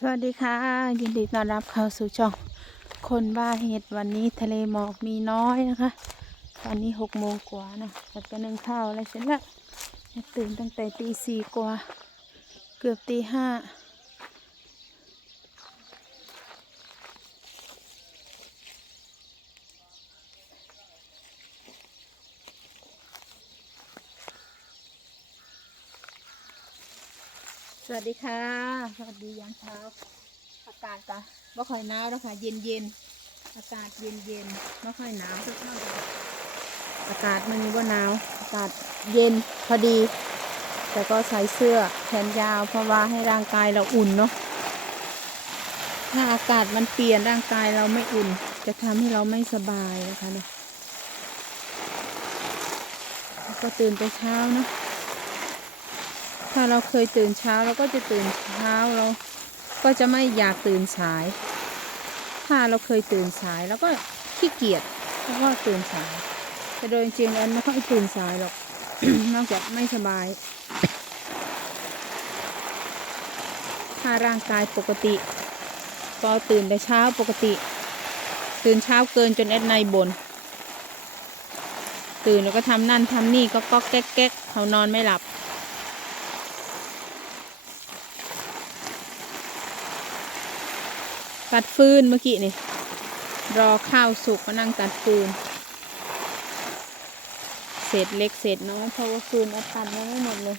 สวัสดีค่ะ ยินดีต้อนรับเข้าสู่ช่อง คนบ้าเห็ดวันนี้ทะเลหมอกมีน้อยนะคะตอนนี้หกโมงกว่านะแต่ก็นึ่งข้าวอะไรเสร็จแล้วตื่นตั้งแต่ตีสี่กว่า เกือบตีห้า สวัสดีค่ะ สวัสดียามเช้า อากาศก็ไม่ค่อยหนาวแล้วค่ะ เย็นเย็นๆอากาศเย็นเย็นๆไม่ค่อยหนาวสักเท่าไหร่อากาศมันว่าหนาว อากาศเย็นพอดี แต่ก็ใส่เสื้อแขนยาวเพราะว่าให้ร่างกายเราอุ่นเนาะ ถ้าอากาศมันเปลี่ยนร่างกายเราไม่อุ่น จะทำให้เราไม่สบายนะคะเนี่ยก็ตื่นแต่เช้าเนาะ ถ้าเราเคยตื่นเช้าเราก็จะตื่นเช้าเรา ก็จะไม่อยากตื่นสาย ถ้าเราเคยตื่นสายแล้วก็ขี้เกียจแล้วก็ตื่นสาย แต่โดยจริงๆแล้วไม่ค่อยตื่นสายหรอก นอกจากไม่สบาย ถ้าร่างกายปกติ ก็ตื่นแต่เช้าปกติ ตื่นเช้าเกินจนแอดในบน ตื่นแล้วก็ทำนั่นทำนี่ก็ก๊อกแก๊กแก๊กเขานอนไม่หลับ ตัดฟืนเมื่อกี้นี่ รอข้าวสุกมานั่งตัดฟืน เศษเล็กเศษน้อยเพราะว่าฟืนเอาตัดมาไม่หมดเลย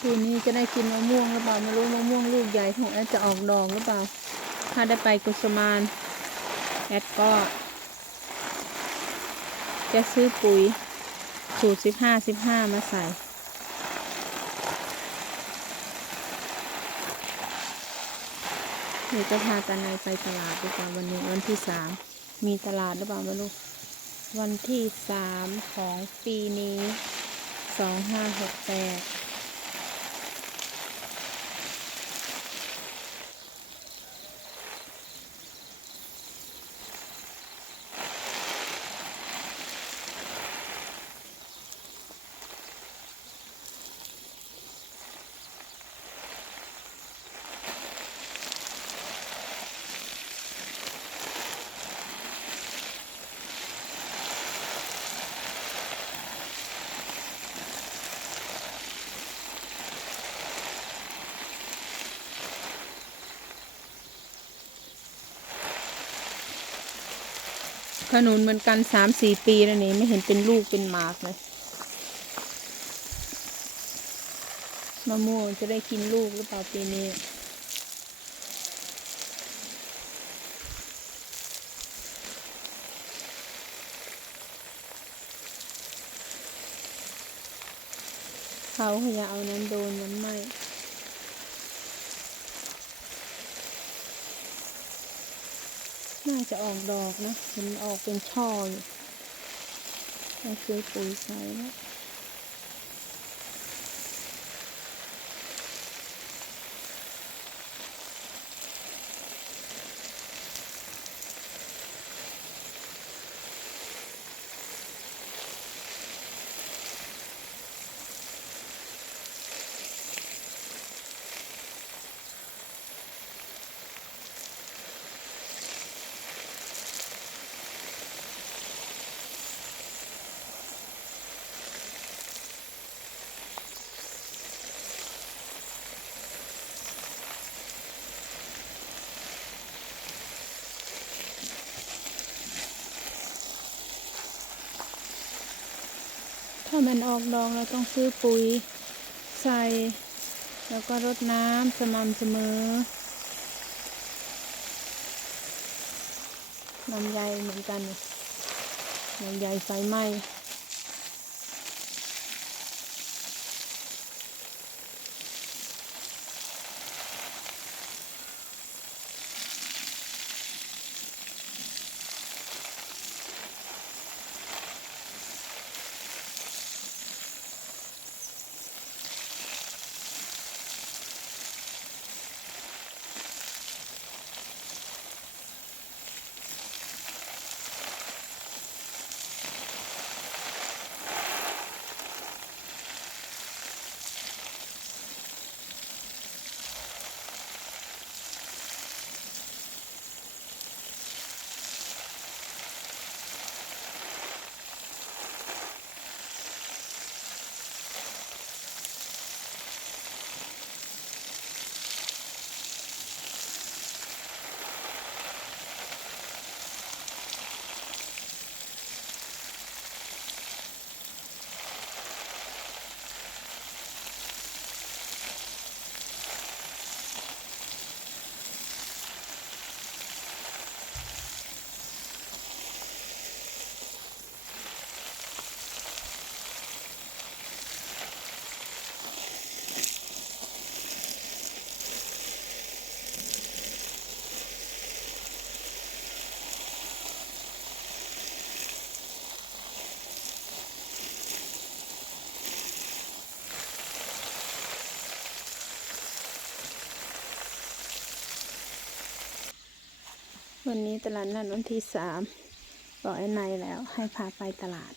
คืนนี้จะได้กินมะม่วงหรือเปล่าไม่รู้มะม่วงลูกใหญ่ของแอดจะออกดอกหรือเปล่า ถ้าได้ไปกุสมานแอดก็ จะซื้อปุ๋ยสูตรสิบห้าสิบห้ามาใส่ เดี๋ยวจะพาตาในไปตลาดดีกว่าวันนี้วันที่สามมีตลาดหรือเปล่าไม่รู้วันที่สามของปีนี้สองห้าหกแปด ขนุนเหมือนกันสามสี่ปีแล้วนี่ไม่เห็นเป็นลูกเป็นหมากเลยมะม่วงจะได้กินลูกหรือเปล่าปีนี้เขาขยะเอานั้นโดนมันไหม น่าจะออกดอกนะเห็นออกเป็นช่ออยู่ต้องซื้อปุ๋ยใส่แล้ว ถ้ามันออกดอกเราต้องซื้อปุ๋ยใส่ แล้วก็รดน้ำสม่ำเสมอลำไยเหมือนกันนี่ลำไยไฟไหม้ วันนี้ตลาดนัดวันที่สามบอกไอ้นายแล้วให้พาไปตลาด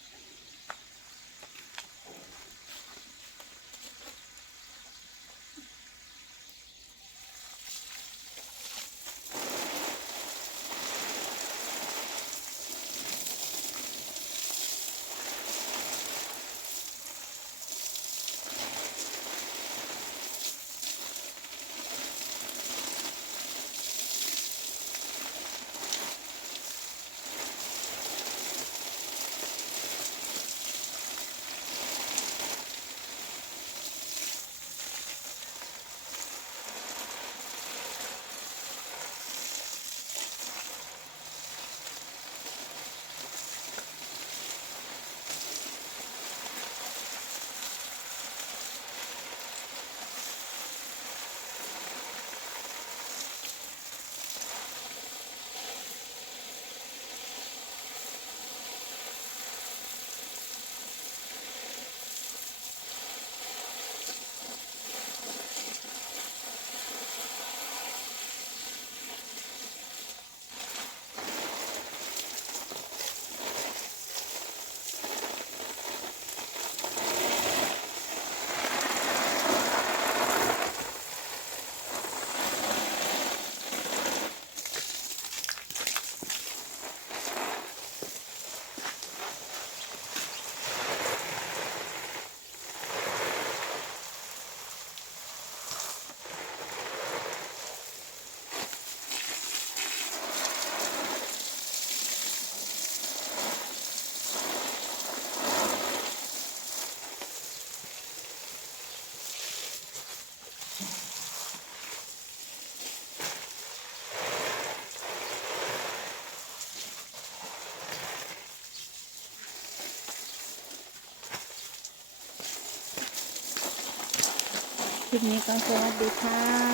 ลิปนี้ก็สวัสดีค่ะ